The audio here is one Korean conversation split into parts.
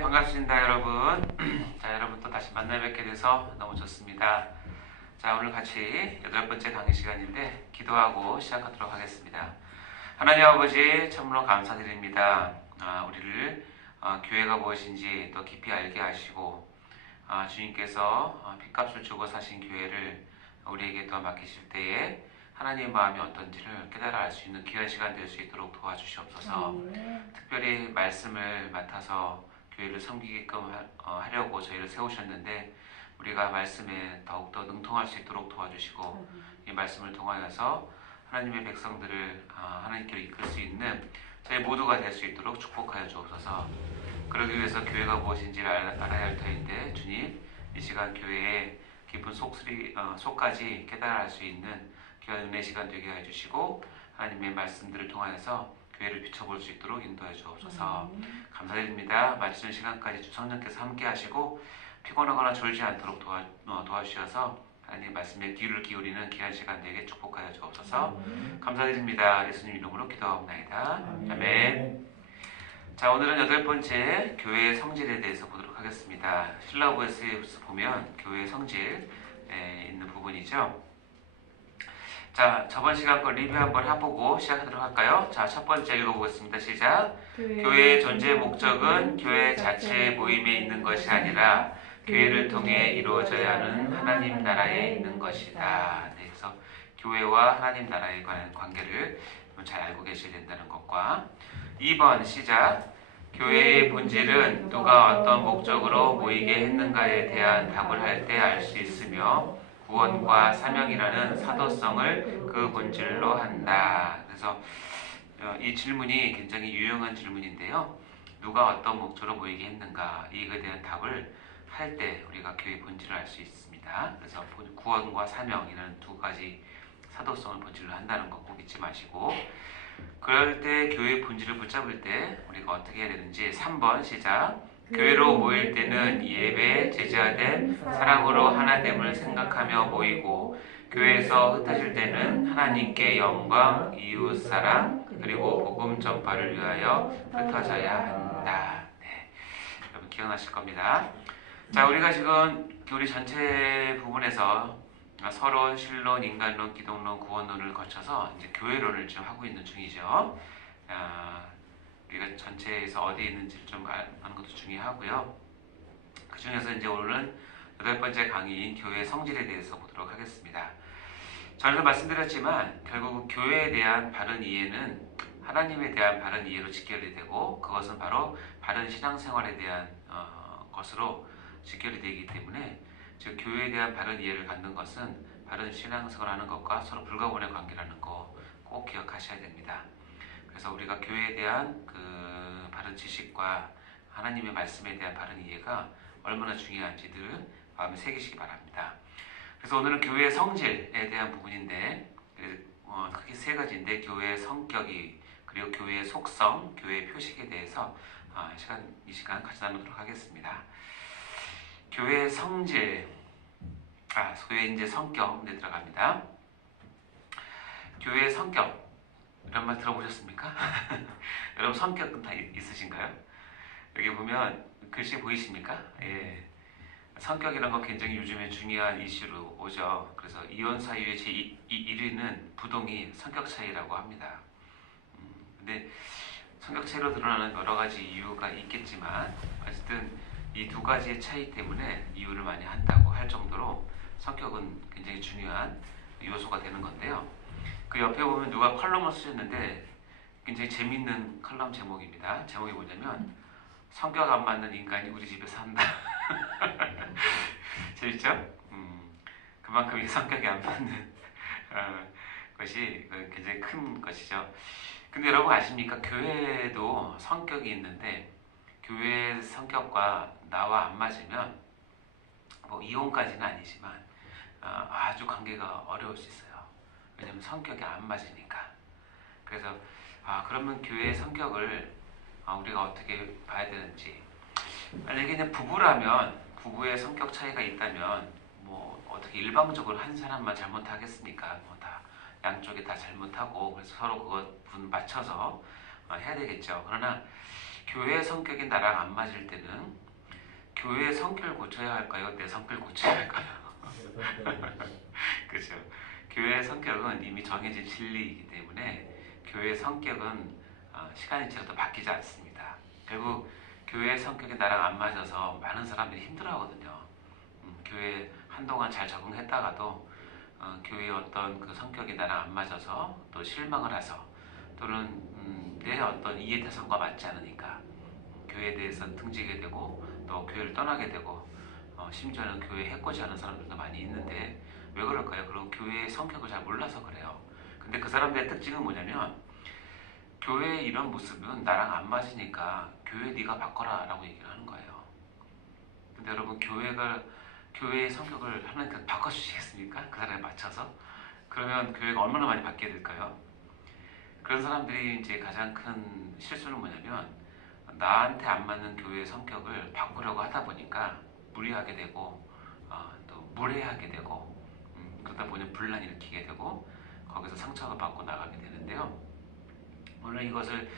네, 반갑습니다, 여러분. 자, 여러분 또 다시 만나 뵙게 돼서 너무 좋습니다. 자, 오늘 같이 8번째 강의 시간인데 기도하고 시작하도록 하겠습니다. 하나님 아버지, 참으로 감사드립니다. 우리를 교회가 무엇인지 더 깊이 알게 하시고 주님께서 핏값을 주고 사신 교회를 우리에게 또 맡기실 때에 하나님의 마음이 어떤지를 깨달아 알 수 있는 귀한 시간 될 수 있도록 도와주시옵소서. 특별히 말씀을 맡아서 교회를 섬기게끔 하려고 저희를 세우셨는데 우리가 말씀에 더욱더 능통할 수 있도록 도와주시고 이 말씀을 통하여서 하나님의 백성들을 하나님께로 이끌 수 있는 저희 모두가 될 수 있도록 축복하여 주옵소서. 그러기 위해서 교회가 무엇인지를 알아야 할 터인데 주님, 이 시간 교회의 깊은 속까지 깨달아 알 수 있는 귀한 은혜 시간 되게 해주시고 하나님의 말씀들을 통하여서 교회를 비춰볼 수 있도록 인도해 주옵소서. 감사드립니다. 말씀 시간까지 주 성령께서 함께 하시고 피곤하거나 졸지 않도록 도와주셔서 하나님의 말씀에 귀를 기울이는 귀한 시간 되게 축복하여 주옵소서. 감사드립니다. 예수님 이름으로 기도하옵나이다. 아멘. 자, 오늘은 8번째 교회의 성질에 대해서 보도록 하겠습니다. 실라보에서 보면 교회의 성질에 있는 부분이죠. 자, 저번 시간 거 리뷰 한번 해보고 시작하도록 할까요? 자, 첫 번째 읽어보겠습니다. 시작. 교회의 존재 목적은 교회 자체의 모임에 있는 것이 아니라 교회를 통해 이루어져야 하는 하나님 나라에 있는 것이다. 네, 그래서 교회와 하나님 나라에 관한 관계를 잘 알고 계셔야 된다는 것과 2번 시작. 교회의 본질은 누가 어떤 목적으로 모이게 했는가에 대한 답을 할 때 알 수 있으며 구원과 사명이라는 사도성을 그 본질로 한다. 그래서 이 질문이 굉장히 유용한 질문인데요. 누가 어떤 목적으로 모이게 했는가 이에 대한 답을 할 때 우리가 교회의 본질을 알 수 있습니다. 그래서 구원과 사명이라는 두 가지 사도성을 본질로 한다는 거 꼭 잊지 마시고 그럴 때 교회의 본질을 붙잡을 때 우리가 어떻게 해야 되는지 3번 시작. 교회로 모일 때는 예배, 제자된 사랑으로 하나됨을 생각하며 모이고 교회에서 흩어질 때는 하나님께 영광, 이웃사랑, 그리고 복음 전파를 위하여 흩어져야 한다. 네, 여러분 기억나실 겁니다. 자, 우리가 지금 우리 전체 부분에서 서론, 신론, 인간론, 기독론, 구원론을 거쳐서 이제 교회론을 좀 하고 있는 중이죠. 우리가 전체에서 어디에 있는지를 좀 아는 것도 중요하고요. 그 중에서 이제 오늘은 8번째 강의인 교회의 성질에 대해서 보도록 하겠습니다. 전에도 말씀드렸지만 결국 교회에 대한 바른 이해는 하나님에 대한 바른 이해로 직결이 되고 그것은 바로 바른 신앙생활에 대한 것으로 직결이 되기 때문에 즉 교회에 대한 바른 이해를 갖는 것은 바른 신앙생활을 하는 것과 서로 불가분의 관계라는 거 꼭 기억하셔야 됩니다. 그래서 우리가 교회에 대한 그 바른 지식과 하나님의 말씀에 대한 바른 이해가 얼마나 중요한지들 마음에 새기시기 바랍니다. 그래서 오늘은 교회의 성질에 대한 부분인데 크게 세 가지인데 교회의 성격이 그리고 교회의 속성, 교회의 표식에 대해서 이 시간 같이 나누도록 하겠습니다. 교회의 성질, 교회의 이제 성격 들어갑니다. 교회의 성격 이런 말 들어보셨습니까? 여러분 성격은 다 있으신가요? 여기 보면 글씨 보이십니까? 예. 성격이라는 건 굉장히 요즘에 중요한 이슈로 오죠. 그래서 이혼 사유의 제1위는 부동의 성격 차이라고 합니다. 근데 성격 차이로 드러나는 여러 가지 이유가 있겠지만 어쨌든 이 두 가지의 차이 때문에 이유를 많이 한다고 할 정도로 성격은 굉장히 중요한 요소가 되는 건데요. 그 옆에 보면 누가 컬럼을 쓰셨는데 굉장히 재밌는 컬럼 제목입니다. 제목이 뭐냐면 성격 안 맞는 인간이 우리 집에 산다. 재밌죠? 그만큼 이 성격이 안 맞는 것이 굉장히 큰 것이죠. 근데 여러분 아십니까? 교회에도 성격이 있는데 교회의 성격과 나와 안 맞으면 뭐 이혼까지는 아니지만 아주 관계가 어려울 수 있어요. 왜냐면 성격이 안 맞으니까. 그래서 그러면 교회의 성격을 우리가 어떻게 봐야 되는지. 만약에 그냥 부부의 성격 차이가 있다면 뭐 어떻게 일방적으로 한 사람만 잘못하겠습니까? 뭐 다 양쪽이 다 잘못하고 그래서 서로 그것 맞춰서 해야 되겠죠. 그러나 교회 성격이 나랑 안 맞을 때는 교회 성격을 고쳐야 할까요? 내 성격을 고쳐야 할까요? 그렇죠. 교회의 성격은 이미 정해진 진리이기 때문에 교회의 성격은 시간이 지나도 바뀌지 않습니다. 결국 교회의 성격이 나랑 안 맞아서 많은 사람들이 힘들어하거든요. 교회에 한동안 잘 적응했다가도 교회의 어떤 그 성격이 나랑 안 맞아서 또 실망을 해서 또는 내 어떤 이해 대상과 맞지 않으니까 교회에 대해서 등지게 되고 또 교회를 떠나게 되고 심지어는 교회에 해코지 하는 사람들도 많이 있는데 왜 그럴까요? 그럼 교회의 성격을 잘 몰라서 그래요. 근데 그 사람들의 특징은 뭐냐면 교회의 이런 모습은 나랑 안 맞으니까 교회 네가 바꿔라 라고 얘기를 하는 거예요. 근데 여러분 교회의 성격을 하나님께서 바꿔주시겠습니까? 그 사람에 맞춰서? 그러면 교회가 얼마나 많이 바뀌게 될까요? 그런 사람들이 이제 가장 큰 실수는 뭐냐면 나한테 안 맞는 교회의 성격을 바꾸려고 하다 보니까 무리하게 되고 또 무례하게 되고 그러다 보니 분란을 일으키게 되고 거기서 상처가 받고 나가게 되는데요. 오늘 이것을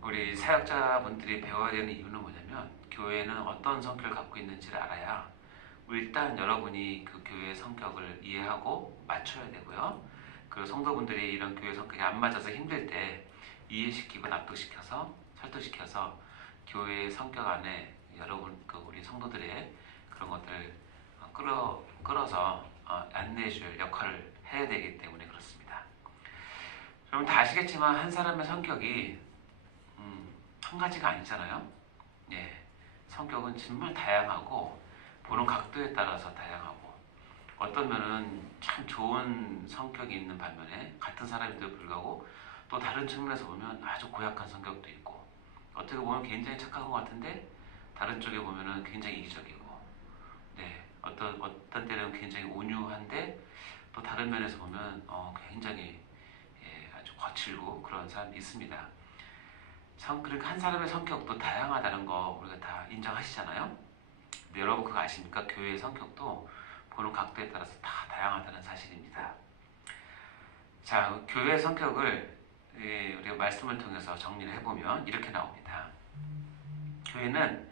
우리 사역자분들이 배워야 되는 이유는 뭐냐면 교회는 어떤 성격을 갖고 있는지를 알아야 일단 여러분이 그 교회의 성격을 이해하고 맞춰야 되고요. 그리고 성도분들이 이런 교회 성격이 안 맞아서 힘들 때 이해시키고 납득시켜서 설득시켜서 교회의 성격 안에 여러분 우리 성도들의 그런 것들을 끌어서 안내해줄 역할을 해야 되기 때문에 그렇습니다. 여러분 다 아시겠지만 한 사람의 성격이 한 가지가 아니잖아요. 예, 성격은 정말 다양하고 보는 각도에 따라서 다양하고 어떤 면은 참 좋은 성격이 있는 반면에 같은 사람인데도 불구하고 또 다른 측면에서 보면 아주 고약한 성격도 있고 어떻게 보면 굉장히 착한 것 같은데 다른 쪽에 보면은 굉장히 이기적이고 네, 어떤 때는 굉장히 온유한데 또 다른 면에서 보면 굉장히 아주 거칠고 그런 사람이 있습니다. 그러니까 한 사람의 성격도 다양하다는 거 우리가 다 인정하시잖아요. 근데 여러분 그거 아십니까? 교회의 성격도 보는 각도에 따라서 다 다양하다는 사실입니다. 자, 교회의 성격을 우리가 말씀을 통해서 정리를 해보면 이렇게 나옵니다. 교회는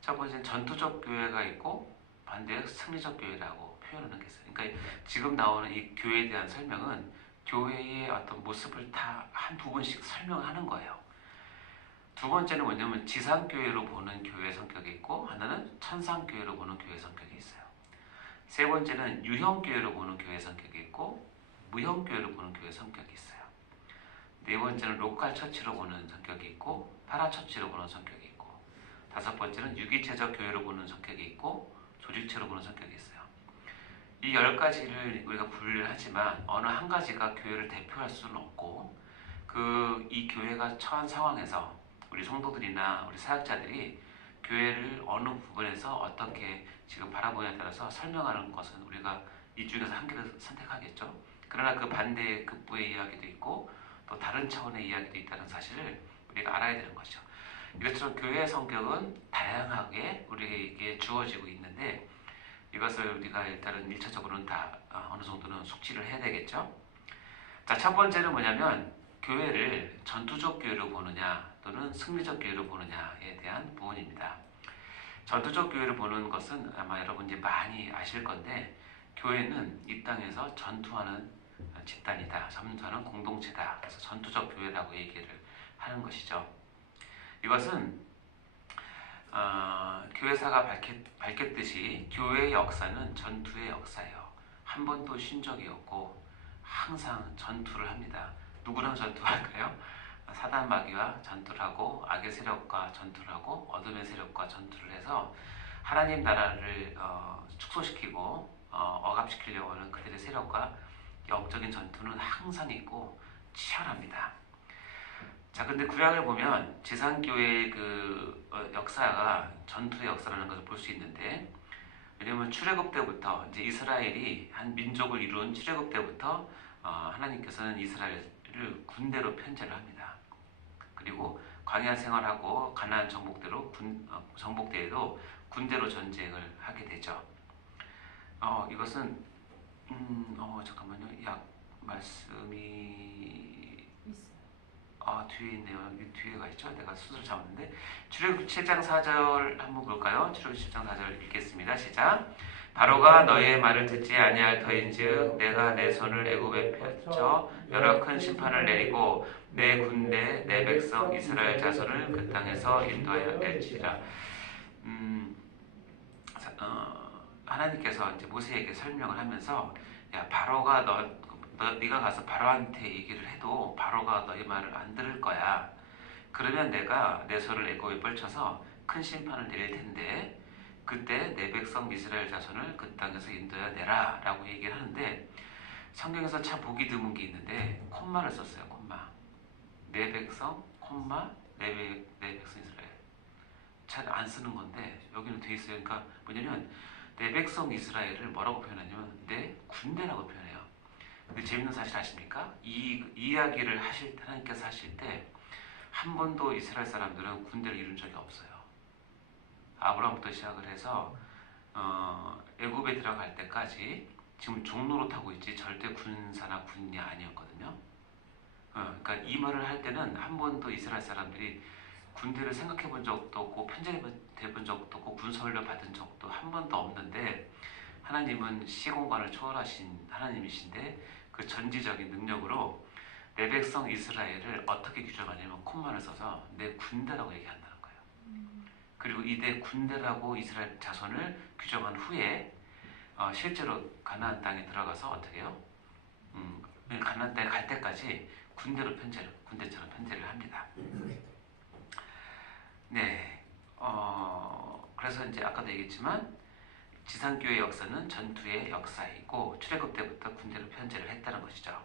첫 번째는 전투적 교회가 있고 반대로 승리적 교회라고 표현하는 게 있어요. 그러니까 지금 나오는 이 교회에 대한 설명은 교회의 어떤 모습을 다 한 부분씩 설명하는 거예요. 두 번째는 뭐냐면 지상교회로 보는 교회 성격이 있고 하나는 천상교회로 보는 교회 성격이 있어요. 세 번째는 유형교회로 보는 교회 성격이 있고 무형교회로 보는 교회 성격이 있어요. 네 번째는 로컬 처치로 보는 성격이 있고 파라처치로 보는 성격이 있고 다섯 번째는 유기체적 교회로 보는 성격이 있고 조직체로 보는 성격이 있어요. 이 10가지를 우리가 분류를 하지만 어느 한 가지가 교회를 대표할 수는 없고 이 교회가 처한 상황에서 우리 성도들이나 우리 사역자들이 교회를 어느 부분에서 어떻게 지금 바라보냐에 따라서 설명하는 것은 우리가 이 중에서 한 개를 선택하겠죠. 그러나 그 반대의 극부의 이야기도 있고 또 다른 차원의 이야기도 있다는 사실을 우리가 알아야 되는 거죠. 이것처럼 교회의 성격은 다양하게 우리에게 주어지고 있는데 이것을 우리가 일단은 1차적으로는 다 어느 정도는 숙지를 해야 되겠죠. 자, 첫 번째는 뭐냐면 교회를 전투적 교회로 보느냐 또는 승리적 교회로 보느냐에 대한 부분입니다. 전투적 교회를 보는 것은 아마 여러분이 많이 아실 건데 교회는 이 땅에서 전투하는 집단이다, 전투하는 공동체다. 그래서 전투적 교회라고 얘기를 하는 것이죠. 이것은 교회사가 밝혔듯이 교회의 역사는 전투의 역사예요. 한 번도 쉰 적이 없고 항상 전투를 합니다. 누구랑 전투할까요? 사단 마귀와 전투를 하고 악의 세력과 전투를 하고 어둠의 세력과 전투를 해서 하나님 나라를 축소시키고 억압시키려고 하는 그들의 세력과 영적인 전투는 항상 있고 치열합니다. 자, 근데 구약을 보면 지상교회의 역사가 전투의 역사라는 것을 볼 수 있는데 왜냐하면 출애굽 때부터 이제 이스라엘이 한 민족을 이룬 출애굽 때부터 하나님께서는 이스라엘을 군대로 편제를 합니다. 그리고 광야 생활하고 가나안 정복대에도 군대로 전쟁을 하게 되죠. 이것은 잠깐만요. 약 말씀이 뒤에 있네요. 여기 뒤에가 있죠. 내가 순서를 잡았는데 출애굽 7장 4절 한번 볼까요? 출애굽 7장 4절 읽겠습니다. 시작. 바로가 너희의 말을 듣지 아니할 터인즉 내가 내 손을 애굽에 펼쳐 여러 큰 심판을 내리고 내 군대 내 백성 이스라엘 자손을 그 땅에서 인도하여 낼지라. 하나님께서 이제 모세에게 설명을 하면서 야 바로가 네가 가서 바로한테 얘기를 해도 바로가 너희 말을 안 들을 거야. 그러면 내가 내 손을 애굽에 펼쳐서 큰 심판을 내릴 텐데 그때 내 백성 이스라엘 자손을 그 땅에서 인도해 내라 라고 얘기를 하는데 성경에서 참 보기 드문 게 있는데 콤마를 썼어요. 콤마. 내 백성 콤마 내 백성 이스라엘. 잘 안 쓰는 건데 여기는 돼 있어요. 그러니까 뭐냐면 내 백성 이스라엘을 뭐라고 표현하냐면 내 군대라고 표현해요. 근데 재밌는 사실 아십니까? 이 이야기를 하나님께서 하실 때 한 번도 이스라엘 사람들은 군대를 이룬 적이 없어요. 아브라함부터 시작을 해서 애굽에 들어갈 때까지 지금 종로로 타고 있지 절대 군사나 군인이 아니었거든요. 그러니까 이 말을 할 때는 한 번도 이스라엘 사람들이 군대를 생각해 본 적도 없고 편제해 본 적도 없고 군사훈련 받은 적도 한 번도 없는데 하나님은 시공간을 초월하신 하나님이신데 그 전지적인 능력으로 내 백성 이스라엘을 어떻게 규정하냐면 콤마를 써서 내 군대라고 얘기한다는 거예요. 그리고 이 내 군대라고 이스라엘 자손을 규정한 후에 실제로 가나안 땅에 들어가서 어떻게 해요? 가나안 땅에 갈 때까지 군대처럼 편제를 합니다. 네, 그래서 이제 아까도 얘기했지만 지상교회 역사는 전투의 역사이고 출애굽 때부터 군대로 편제를 했다는 것이죠.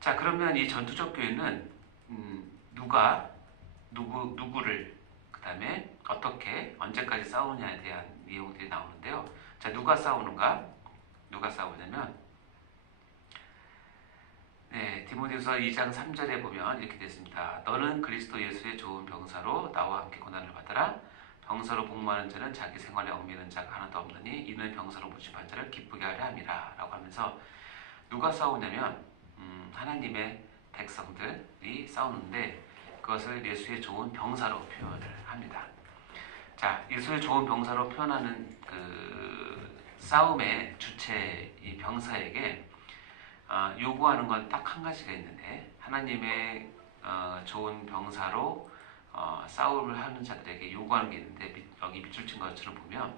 자, 그러면 이 전투적 교회는 누구를 그 다음에 어떻게 언제까지 싸우느냐에 대한 내용들이 나오는데요. 자, 누가 싸우냐면 디모데후서 2장 3절에 보면 이렇게 됐습니다. 너는 그리스도 예수의 좋은 병사로 나와 함께 고난을 받으라. 병사로 복무하는 자는 자기 생활에 얽매이는 자가 하나도 없느니 이는 병사로 모집한 자를 기쁘게 하려 함이라 라고 하면서 누가 싸우냐면 하나님의 백성들이 싸우는데 그것을 예수의 좋은 병사로 표현을 합니다. 자, 예수의 좋은 병사로 표현하는 그 싸움의 주체 이 병사에게 요구하는 건 딱 한 가지가 있는데 하나님의 좋은 병사로 싸움을 하는 자들에게 요구하는 게 있는데 여기 밑줄 친 것처럼 보면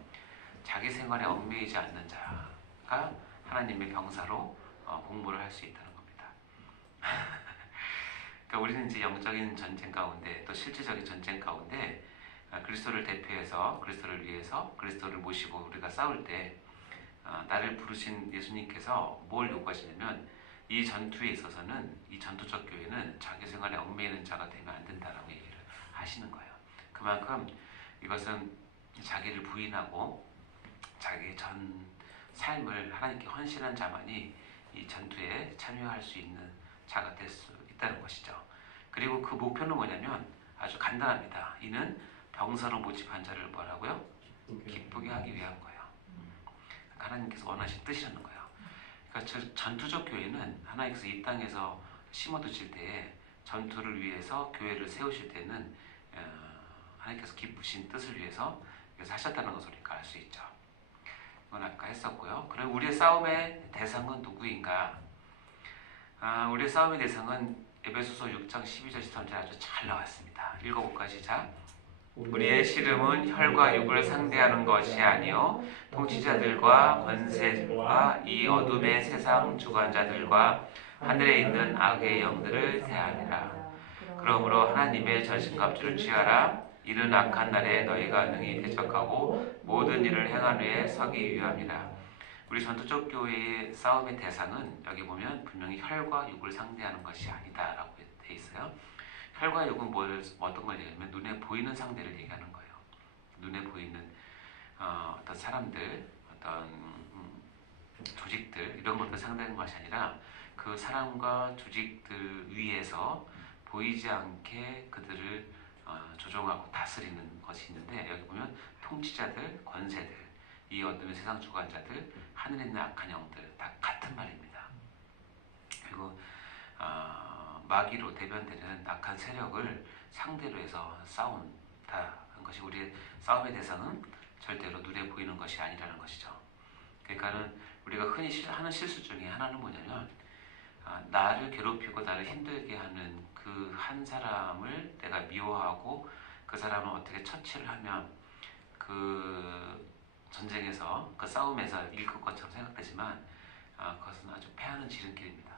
자기 생활에 얽매이지 않는 자가 하나님의 병사로 복무를 할 수 있다는 겁니다. 그러니까 우리는 이제 영적인 전쟁 가운데 또 실제적인 전쟁 가운데 그리스도를 대표해서 그리스도를 위해서 그리스도를 모시고 우리가 싸울 때 나를 부르신 예수님께서 뭘 요구하시냐면 이 전투에 있어서는 이 전투적 교회는 자기 생활에 얽매이는 자가 되면 안 된다라고 얘기를 하시는 거예요. 그만큼 이것은 자기를 부인하고 자기 전 삶을 하나님께 헌신한 자만이 이 전투에 참여할 수 있는 자가 될 수 있다는 것이죠. 그리고 그 목표는 뭐냐면 아주 간단합니다. 이는 병사로 모집한 자를 뭐라고요? 기쁘게 하기 위한 거예요. 하나님께서 원하신 뜻이라는 거예요. 그러니까 전투적 교회는 하나님께서 이 땅에서 심어두실 때에 전투를 위해서 교회를 세우실 때는 하나님께서 기쁘신 뜻을 위해서 하셨다는 것을 우리가 알 수 있죠. 이건 아까 했었고요. 그럼 우리의 싸움의 대상은 누구인가? 우리의 싸움의 대상은 에베소서 6장 12절 13절 아주 잘 나왔습니다. 읽어볼까 시작. 우리의 씨름은 혈과 육을 상대하는 것이 아니요 통치자들과 권세와 이 어둠의 세상 주관자들과 하늘에 있는 악의 영들을 대하니라. 그러므로 하나님의 전신갑주를 취하라. 이른 악한 날에 너희가 능히 대적하고 모든 일을 행한 후에 서기 위함이라. 우리 전투적 교회의 싸움의 대상은 여기 보면 분명히 혈과 육을 상대하는 것이 아니다라고 돼 있어요. 혈과 육은 어떤 걸 얘기하면 눈에 보이는 상대를 얘기하는 거예요. 눈에 보이는 어떤 사람들, 어떤 조직들 이런 것들 상대하는 것이 아니라 그 사람과 조직들 위에서 보이지 않게 그들을 조종하고 다스리는 것이 있는데 여기 보면 통치자들, 권세들, 이 어둠의 세상 주관자들, 하늘에 있는 악한 영들 다 같은 말입니다. 그리고 마귀로 대변되는 악한 세력을 상대로 해서 싸운다는 것이 우리의 싸움의 대상은 절대로 눈에 보이는 것이 아니라는 것이죠. 그러니까는 우리가 흔히 하는 실수 중에 하나는 뭐냐면 나를 괴롭히고 나를 힘들게 하는 그 한 사람을 내가 미워하고 그 사람을 어떻게 처치를 하면 그 전쟁에서 그 싸움에서 이길 것처럼 생각되지만 그것은 아주 패하는 지름길입니다.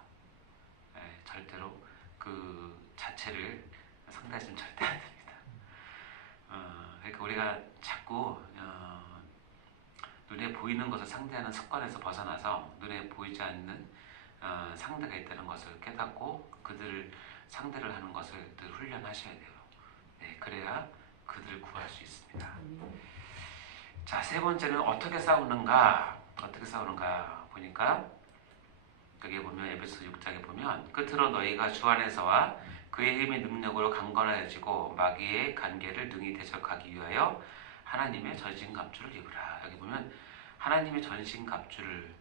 절대로 그 자체를 상대하시면 절대 안 됩니다. 그러니까 우리가 자꾸 눈에 보이는 것을 상대하는 습관에서 벗어나서 눈에 보이지 않는 상대가 있다는 것을 깨닫고 그들을 상대를 하는 것을 늘 훈련하셔야 돼요. 네, 그래야 그들을 구할 수 있습니다. 자, 세 번째는 어떻게 싸우는가? 어떻게 싸우는가 보니까 여기 보면 에베소 6장에 보면 끝으로 너희가 주 안에서와 그의 힘의 능력으로 강건하여지고 마귀의 관계를 능히 대적하기 위하여 하나님의 전신갑주를 입으라. 여기 보면 하나님의 전신갑주를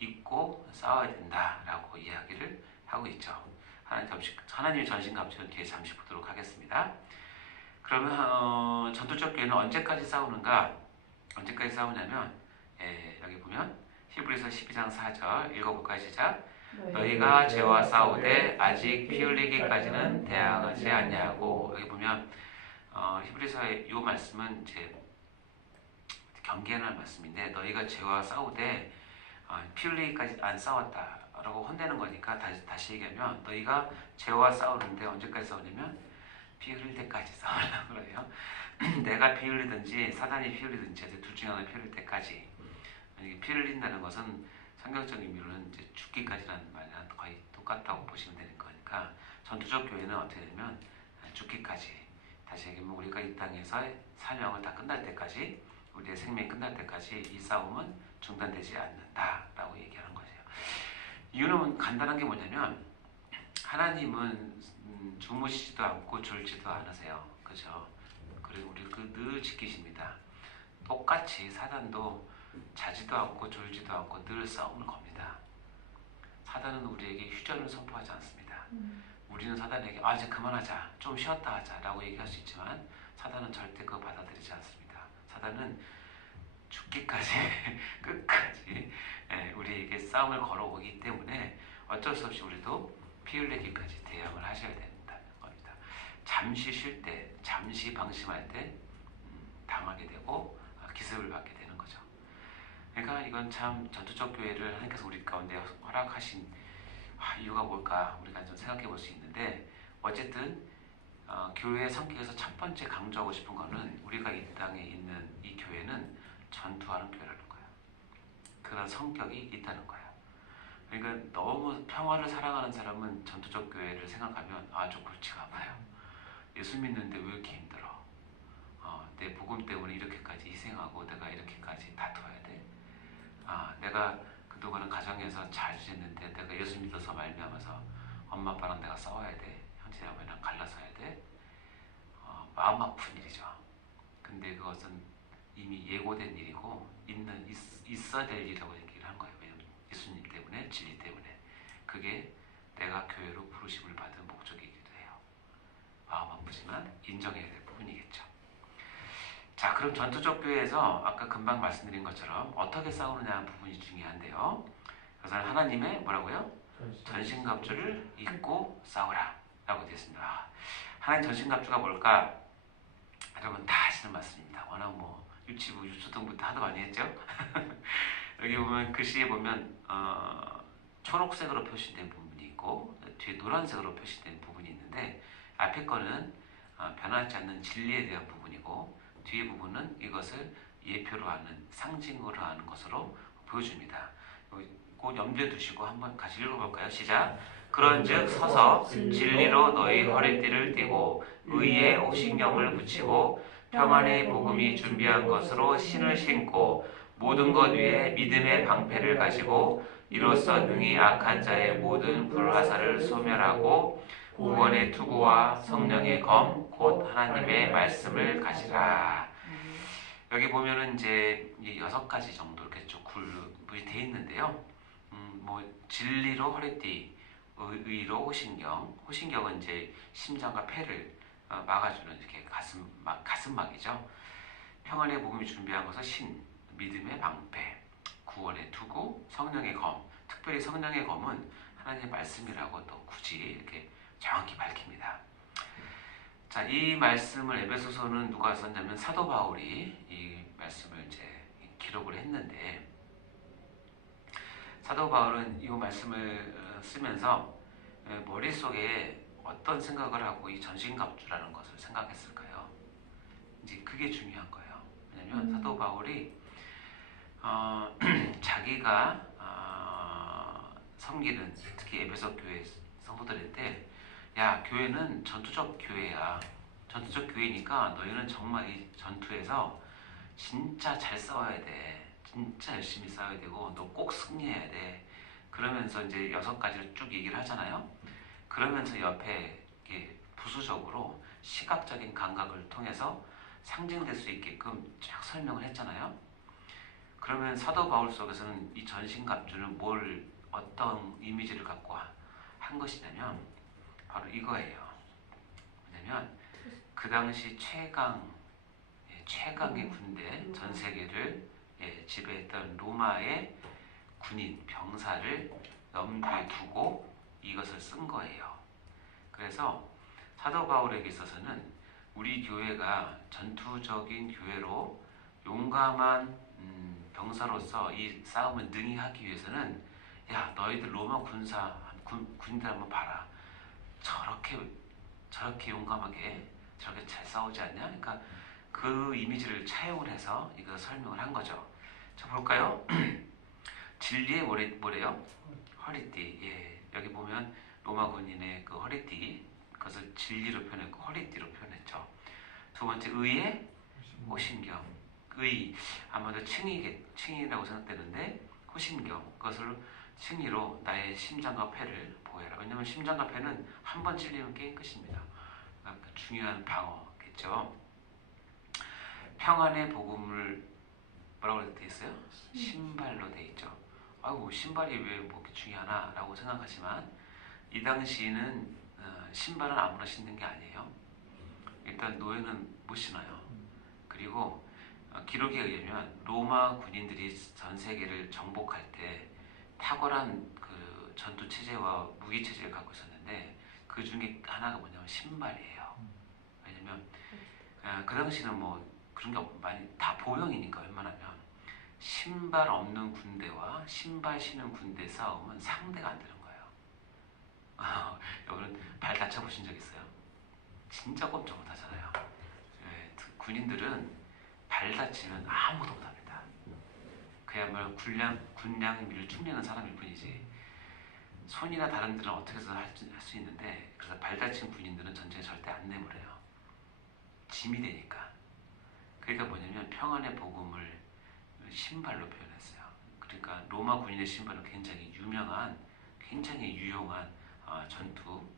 입고 싸워야 된다라고 이야기를 하고 있죠. 하나님의 전신갑주는 뒤에 잠시 보도록 하겠습니다. 그러면 전투적 교회는 언제까지 싸우는가? 언제까지 싸우냐면 여기 보면 히브리서 12장 4절 읽어볼까요? 시작. 너희가 죄와 싸우되 아직 피 흘리기까지는 대항하지 아니하고. 여기 보면 히브리서의 이 말씀은 이제 경계하는 말씀인데 너희가 죄와 싸우되 피 흘리기까지 안 싸웠다라고 혼내는 거니까 다시 얘기하면 너희가 죄와 싸우는데 언제까지 싸우냐면 피 흘릴 때까지 싸우려고 그래요. 내가 피 흘리든지 사단이 피 흘리든지 둘 중에 하나 피 흘릴 때까지. 피 흘린다는 것은 성경적 의미로는 이제 죽기까지라는 말이랑 거의 똑같다고 보시면 되는 거니까 전투적 교회는 어떻게 되면 죽기까지, 다시 얘기하면 우리가 이 땅에서 사명을 다 끝날 때까지, 우리의 생명이 끝날 때까지 이 싸움은 중단되지 않는다라고 얘기하는 거죠. 이유는 간단한 게 뭐냐면 하나님은 주무시지도 않고 졸지도 않으세요. 그죠? 그리고 우리 늘 지키십니다. 똑같이 사단도 자지도 않고 졸지도 않고 늘 싸움을 겁니다. 사단은 우리에게 휴전을 선포하지 않습니다. 우리는 사단에게 이제 그만하자, 좀 쉬었다 하자 라고 얘기할 수 있지만 사단은 절대 그거 받아들이지 않습니다. 사단은 죽기까지 끝까지 우리에게 싸움을 걸어오기 때문에 어쩔 수 없이 우리도 피 흘리기까지 대항을 하셔야 된다는 겁니다. 잠시 쉴 때, 잠시 방심할 때 당하게 되고 기습을 받게 되는 거죠. 그러니까 이건 참 전투적 교회를 하나님께서 우리 가운데 허락하신 이유가 뭘까 우리가 좀 생각해 볼 수 있는데, 어쨌든 교회의 성격에서 첫 번째 강조하고 싶은 거는 우리가 이 땅에 있는 이 교회는 전투하는 교회라는 거예요. 그런 성격이 있다는 거예요. 그러니까 너무 평화를 사랑하는 사람은 전투적 교회를 생각하면 아주 골치가 아파요. 예수 믿는데 왜 이렇게 힘들어? 내 복음 때문에 이렇게까지 희생하고 내가 이렇게까지 다투어야 돼? 내가 그동안은 가정에서 잘 지냈는데 내가 예수 믿어서 말미암아서 엄마 아빠랑 내가 싸워야 돼? 형제자매랑 갈라서야 돼? 마음 아픈 일이죠. 근데 그것은 이미 예고된 일이고 있어야 될 일이라고 얘기를 한 거예요. 왜냐면 예수님 때문에, 진리 때문에. 그게 내가 교회로 부르심을 받은 목적이기도 해요. 마음 아프지만 인정해야 될 부분이겠죠. 자, 그럼 전투적 교회에서 아까 금방 말씀드린 것처럼 어떻게 싸우느냐 하는 부분이 중요한데요. 그래서 하나님의 뭐라고요? 전신갑주를 입고 싸우라 라고 되어 있습니다. 하나님 전신갑주가 뭘까? 여러분 다 아시는 말씀입니다. 워낙 유치부, 유초등부터 하도 많이 했죠. 여기 보면 글씨에 보면 초록색으로 표시된 부분이 있고 뒤에 노란색으로 표시된 부분이 있는데, 앞에 거는 변하지 않는 진리에 대한 부분이고 뒤에 부분은 이것을 예표로 하는, 상징으로 하는 것으로 보여줍니다. 꼭 염두에 두시고 한번 같이 읽어볼까요? 시작. 그런즉 서서 진리로 너희 허리띠를 띠고 의의 옥신경을 붙이고 평안의 복음이 준비한 것으로 신을 신고 모든 것 위에 믿음의 방패를 가지고 이로써 능히 악한 자의 모든 불화살을 소멸하고 구원의 투구와 성령의 검 곧 하나님의 말씀을 가지라. 여기 보면은 이제 6가지 정도 이렇게 쭉 구분이 돼 있는데요. 진리로 허리띠, 의로 호신경. 호신경은 이제 심장과 폐를 막아주는 이렇게 가슴막이죠. 평안의 복음이 준비한 것은 신, 믿음의 방패, 구원의 투구, 성령의 검. 특별히 성령의 검은 하나님의 말씀이라고 또 굳이 이렇게 정확히 밝힙니다. 자, 이 말씀을 에베소서는 누가 썼냐면 사도 바울이 이 말씀을 이제 기록을 했는데, 사도 바울은 이 말씀을 쓰면서 머릿속에 어떤 생각을 하고 이 전신갑주라는 것을 생각했을까요? 이제 그게 중요한 거예요. 왜냐면 사도 바울이 자기가 섬기는 특히 에베소 교회 성도들한테, 야, 교회는 전투적 교회야. 전투적 교회니까 너희는 정말 이 전투에서 진짜 잘 싸워야 돼. 진짜 열심히 싸워야 되고 너 꼭 승리해야 돼. 그러면서 이제 6가지를 쭉 얘기를 하잖아요. 그러면서 옆에 이렇게 부수적으로 시각적인 감각을 통해서 상징될 수 있게끔 쫙 설명을 했잖아요. 그러면 사도 바울 속에서는 이 전신갑주는 어떤 이미지를 갖고 한 것이냐면 바로 이거예요. 왜냐면 그 당시 최강의 군대, 전 세계를 지배했던 로마의 군인, 병사를 염두에 두고 이것을 쓴 거예요. 그래서 사도 바울에게 있어서는 우리 교회가 전투적인 교회로 용감한 병사로서 이 싸움을 능히하기 위해서는, 야, 너희들 로마 군인들 한번 봐라. 저렇게 용감하게 저렇게 잘 싸우지 않냐? 그러니까 그 이미지를 차용을 해서 이거 설명을 한 거죠. 자, 볼까요? 진리의 뭐래요? 허리띠. 예, 여기 보면 로마 군인의 그 허리띠, 그것을 진리로 표현했고 허리띠로 표현했죠. 두 번째, 의의 호신경. 의, 아마도 칭이라고 생각되는데 호신경, 그것을 칭의로 나의 심장과 폐를 보호해라. 왜냐하면 심장과 폐는 한 번 찔리면 게임 끝입니다. 그러니까 중요한 방어겠죠. 평안의 복음을 뭐라고 되어 있어요? 신발로 되어 있죠. 아이고, 신발이 왜 뭐 이렇게 중요하나 라고 생각하지만, 이 당시에는 신발은 아무나 신는 게 아니에요. 일단 노예는 못 신어요. 그리고 기록에 의하면 로마 군인들이 전 세계를 정복할 때 탁월한 그 전투 체제와 무기 체제를 갖고 있었는데, 그 중에 하나가 뭐냐면 신발이에요. 왜냐면 그 당시는 뭐 그런 게 많이 다 보병이니까 웬만하면 신발 없는 군대와 신발 신은 군대 싸움은 상대가 안 되는 거예요. 여러분 발 다쳐보신 적 있어요? 진짜 꼼짝 못하잖아요. 군인들은 발 다치면 아무것도 못합니다. 그야말로 군량미를 축내는 사람일 뿐이지, 손이나 다른 데는 어떻게 해서 할 수 있는데, 그래서 발 다친 군인들은 전쟁에 절대 안 내버려요. 짐이 되니까. 그러니까 뭐냐면 평안의 복음을 신발로 표현했어요. 그러니까 로마 군인의 신발은 굉장히 유명한, 굉장히 유용한 전투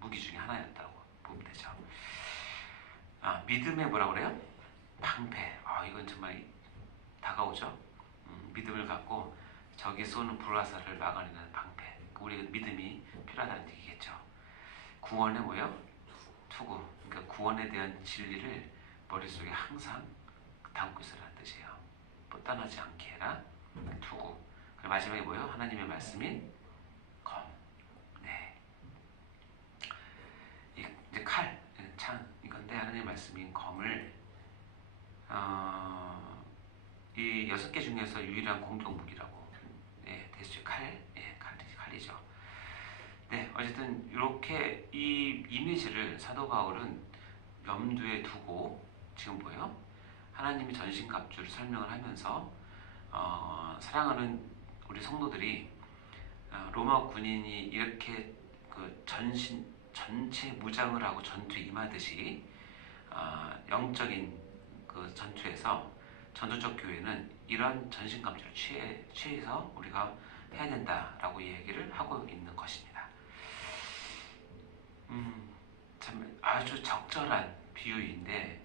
무기 중에 하나였다고 보면 되죠. 믿음의 뭐라고 그래요? 방패. 이건 정말 다가오죠. 믿음을 갖고 적이 쏘는 불화살을 막아내는 방패. 우리 믿음이 필요하다는 얘기겠죠. 구원의 뭐예요? 투구. 그러니까 구원에 대한 진리를 머릿속에 항상 담고 있으라는 뜻이에요. 떠나지 않게 해라. 투구. 그리고 마지막에 뭐예요? 하나님의 말씀인 검. 네. 이제 칼, 창, 이건데 하나님의 말씀인 검을 이 6개 중에서 유일한 공격 무기라고 됐죠. 칼이죠. 네, 어쨌든 이렇게 이 이미지를 사도 바울은 염두에 두고 지금 뭐예요? 하나님이 전신갑주를 설명을 하면서 사랑하는 우리 성도들이 로마 군인이 이렇게 그 전체 무장을 하고 전투에 임하듯이 영적인 그 전투에서 전투적 교회는 이런 전신갑주를 취해서 우리가 해야 된다라고 얘기를 하고 있는 것입니다. 참 아주 적절한 비유인데,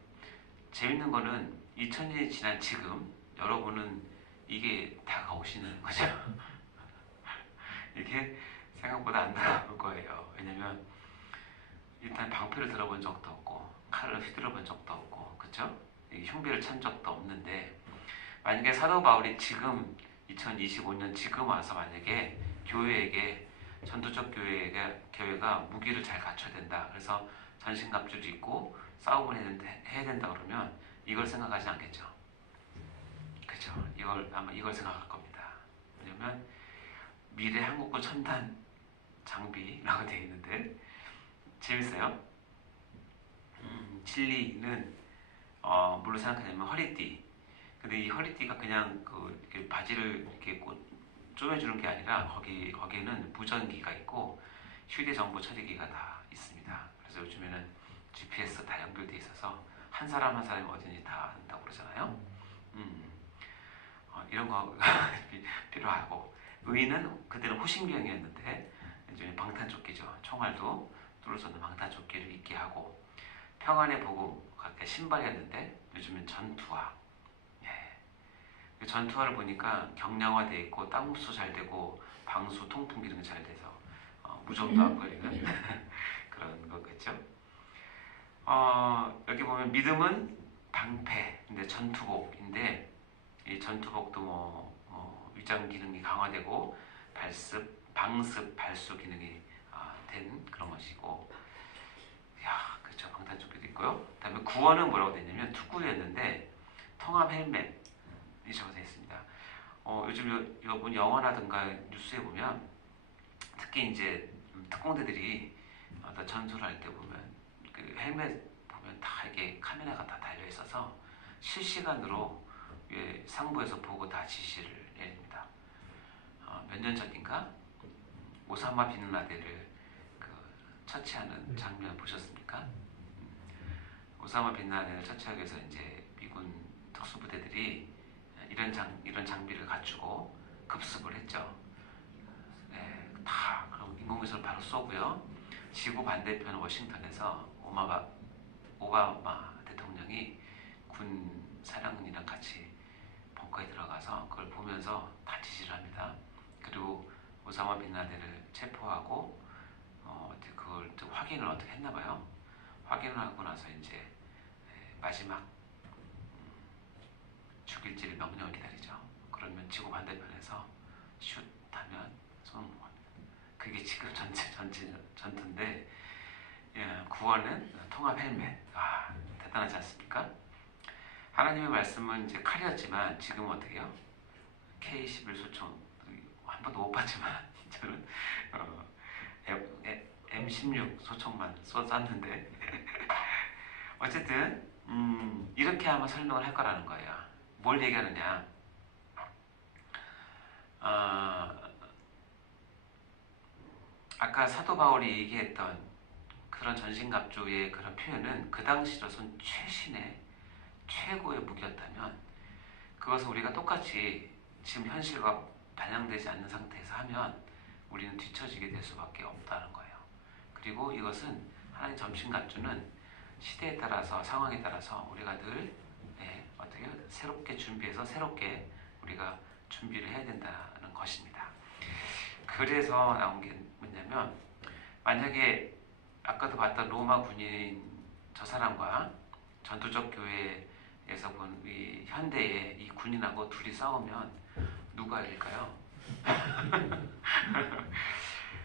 재밌는 거는 2000년이 지난 지금 여러분은 이게 다가오시는 거죠. 이렇게 생각보다 안 나올 거예요. 왜냐면 일단 방패를 들어본 적도 없고 칼을 휘둘러 본 적도 없고, 그쵸? 흉배를 찬 적도 없는데, 만약에 사도 바울이 지금 2025년 지금 와서 만약에 교회에게, 전도적 교회가 무기를 잘 갖춰야 된다, 그래서 전신갑주를 입고 싸움을 해야 된다 그러면 이걸 생각하지 않겠죠. 그죠? 아마 이걸 생각할 겁니다. 왜냐면 미래 한국군 첨단 장비라고 되어 있는데 재밌어요. 진리는 뭘로 생각하냐면 허리띠. 근데 이 허리띠가 그냥 이렇게 바지를 이렇게 쪼매주는 게 아니라 거기에는 무전기가 있고 휴대정보 처리기가 다 있습니다. 그래서 요즘에는 GPS 다 연결돼 있어서 한 사람 한 사람이 어딘지 다 안다고 그러잖아요. 이런 거 필요하고, 의는 그때는 호신병이었는데 이제 방탄조끼죠. 총알도 뚫을 수 없는 방탄조끼를 입게 하고, 평안의 복음 신발이었는데 요즘은 전투화. 전투화를 보니까 경량화되어 있고 땅 흡수 잘 되고 방수 통풍 기능이 잘 돼서 무좀도 안 걸리는 그런 거겠죠. 여기 보면 믿음은 방패, 근데 전투복인데, 이 전투복도 위장 기능이 강화되고 방습, 발수 기능이 된 그런 것이고, 그렇죠. 방탄조끼도 있고요. 그다음에 구원은 뭐라고 되어 있냐면 투구였는데 통합 헬멧이 적어져 있습니다. 요즘 여러분 영화라든가 뉴스에 보면 특히 이제 특공대들이 어떤 전술을 할 때 보면 그 헬멧 보면 다 이게 카메라가 다 달려 있어서 실시간으로 상부에서 보고 다 지시를 내립니다. 몇 년 전인가 오사마 빈 라덴을 처치하는 장면 보셨습니까? 오사마 빈 라덴을 처치하기 위해서 이제 미군 특수부대들이 이런 장비를 갖추고 급습을 했죠. 다 그럼 인공위성을 바로 쏘고요. 지구 반대편 워싱턴에서 오바마 대통령이 군 사령관이랑 같이 벙커에 들어가서 그걸 보면서 다 지시를 합니다. 그리고 오사마 빈 라덴을 체포하고 그걸 또 확인을 어떻게 했나봐요. 확인을 하고 나서 이제 마지막 죽일지를 명령을 기다리죠. 그러면 지구 반대편에서 슛 하면 손을 못 합니다. 그게 지금 전투인데, 구원은 통합 헬멧. 대단하지 않습니까? 하나님의 말씀은 이제 칼이었지만 지금은 어떻게 해요? K11 소총 한 번도 못 봤지만 저는 M16 소총만 쏘았는데 어쨌든 이렇게 아마 설명을 할 거라는 거예요. 뭘 얘기하느냐? 아까 사도 바울이 얘기했던 그런 전신갑주의 그런 표현은 그 당시로선 최고의 무기였다면, 그것을 우리가 똑같이 지금 현실과 반영되지 않는 상태에서 하면 우리는 뒤처지게 될 수밖에 없다는 거예요. 그리고 이것은 하나님 전신갑주는 시대에 따라서 상황에 따라서 우리가 늘 어떻게 새롭게 준비해서 새롭게 우리가 준비를 해야 된다는 것입니다. 그래서 나온 게 뭐냐면, 만약에 아까도 봤던 로마 군인 저 사람과 전투적 교회에서 본 이 현대의 이 군인하고 둘이 싸우면 누가 이길까요?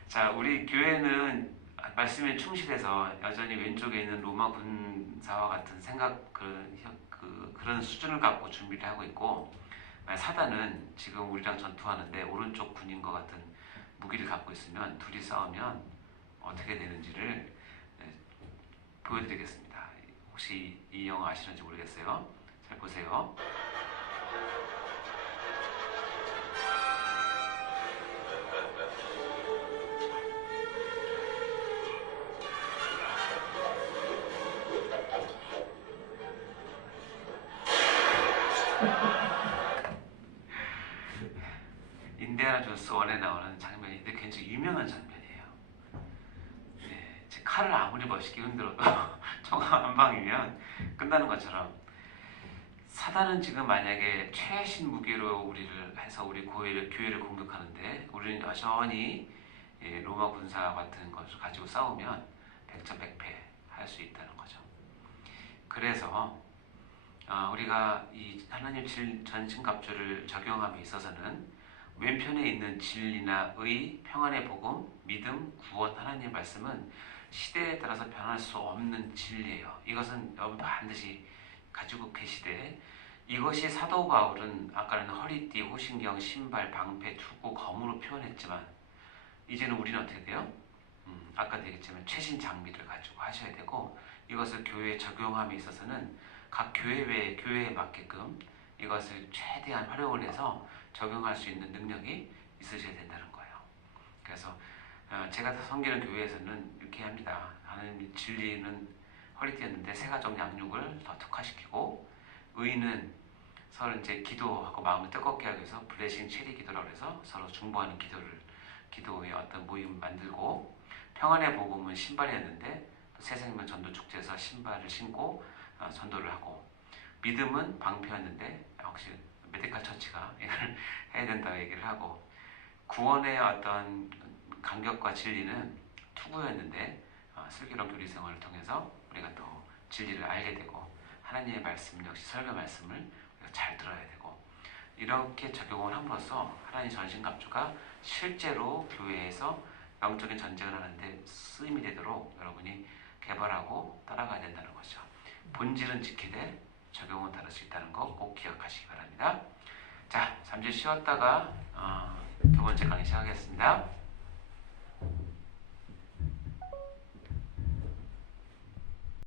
자, 우리 교회는 말씀에 충실해서 여전히 왼쪽에 있는 로마 군사와 같은 생각, 그런 수준을 갖고 준비를 하고 있고, 사단은 지금 우리랑 전투하는데 오른쪽 군인과 같은 무기를 갖고 있으면 둘이 싸우면 어떻게 되는지를 보여드리겠습니다. 혹시 이 영화 아시는지 모르겠어요. 잘 보세요. 인디아나 존스 1에 나오는 장면인데 굉장히 유명한 장면이에요. 제 칼을 아무리 멋있게 흔들어도 총 한 방이면 끝나는 것처럼, 사단은 지금 만약에 최신 무기로 우리를 해서 우리 교회를 공격하는데, 우리는 여전히 이 로마 군사 같은 것을 가지고 싸우면 백전백패 할 수 있다는 거죠. 그래서 우리가 이 하나님 전신갑주를 적용함에 있어서는 왼편에 있는 진리나 의, 평안의 복음, 믿음, 구원, 하나님의 말씀은 시대에 따라서 변할 수 없는 진리예요. 이것은 여러분도 반드시 가지고 계시되, 이것이 사도 바울은 아까는 허리띠, 호신경, 신발, 방패, 투구, 검으로 표현했지만 이제는 우리는 어떻게 돼요? 아까도 얘기했지만 최신 장비를 가지고 하셔야 되고, 이것을 교회에 적용함에 있어서는 각 교회에 맞게끔 이것을 최대한 활용을 해서 적용할 수 있는 능력이 있으셔야 된다는 거예요. 그래서 제가 섬기는 교회에서는 이렇게 합니다. 하나님 진리는 허리띠였는데 새가족 양육을 더 특화시키고, 의는 서로 이제 기도하고 마음을 뜨겁게 하기 위해서 블레싱 체리 기도라고 해서 서로 중보하는 기도의 어떤 모임 만들고, 평안의 복음은 신발이었는데 새생명 전도 축제에서 신발을 신고 전도를 하고, 믿음은 방패였는데 역시 메디컬 처치가 이걸 해야 된다고 얘기를 하고, 구원의 어떤 감격과 진리는 투구였는데 슬기로운 교리 생활을 통해서 우리가 또 진리를 알게 되고, 하나님의 말씀 역시 설교 말씀을 우리가 잘 들어야 되고, 이렇게 적용을 함으로써 하나님 전신갑주가 실제로 교회에서 영적인 전쟁을 하는데 쓰임이 되도록 여러분이 개발하고 따라가야 된다는 거죠. 본질은 지키되 적용은 다를 수 있다는 거 꼭 기억하시기 바랍니다. 자, 잠시 쉬었다가 두 번째 강의 시작하겠습니다.